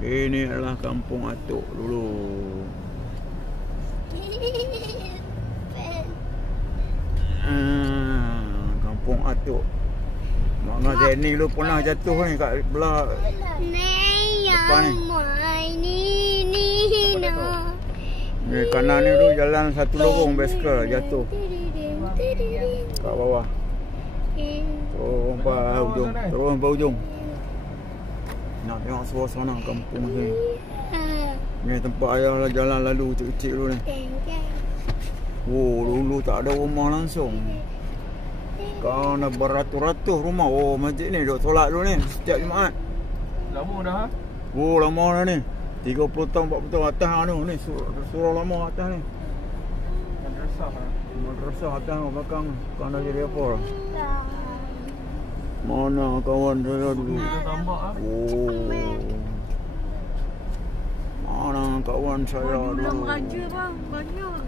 Ini adalah kampung Atuk dulu. Kampung Atuk. Mak Ngah Zenny lu pernah jatuh ni kat belah depan ni. Ni kanan ni tu jalan satu lorong basikal jatuh kat bawah. Terus sampai ujung. Nak tengok suasana kampung ni. Ni tempat ayah lah jalan lalu kecil-kecil dulu ni. Oh, dulu tak ada rumah langsung. Sekarang dah beratus-ratus rumah. Oh, masjid ni duk solat dulu ni setiap Jumaat. Lama dah ha? Oh, lama dah ni. 30 tahun, 40 tahun atas tu ni. Surau lama atas ni. Madrasah ha? Madrasah atas belakang. Sekarang dah jadi apa dah? Mana kawan saya dulu? Tambak ha? Oh. Mana kawan saya dulu? Raja bang, banyak.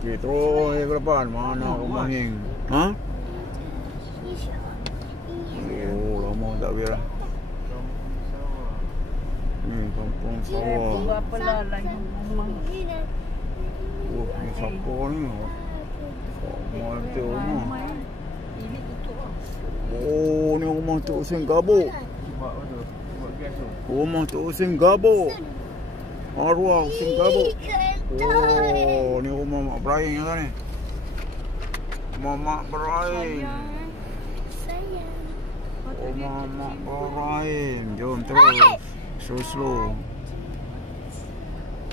Okey, terus ke depan. Mana rumah Hing? Ha? Oh, lama tak biar. Ni kampung sawah. Berapa lah lagi rumah. Oh, ni siapa ni? Rumah tu rumah. Ini tutup lah. Oh, ni rumah Tok Hussein Gabuk. Buat apa tu? Buat gas tu? Rumah Tok Hussein Gabuk. Arwah Hussein Gabuk. Oh, ni rumah Mak Ibrahim kan ni. Rumah Mak Ibrahim. Rumah Mak Ibrahim. Jom terus. Slow-slow.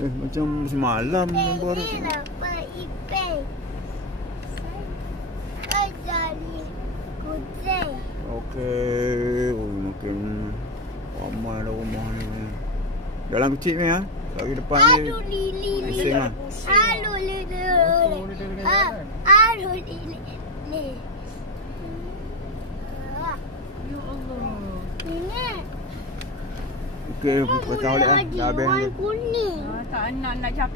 Macam semalam baru tu. Okey. Oh, makin ramai dah rumah ni. Dalam kecil ni ha. Lagi depan ni. Aduh lili. Aduh lili. Aduh lili. Ya Allah. Ini. Okey, kita balik lah. Dah habis. Kuning. Tak nak cakap.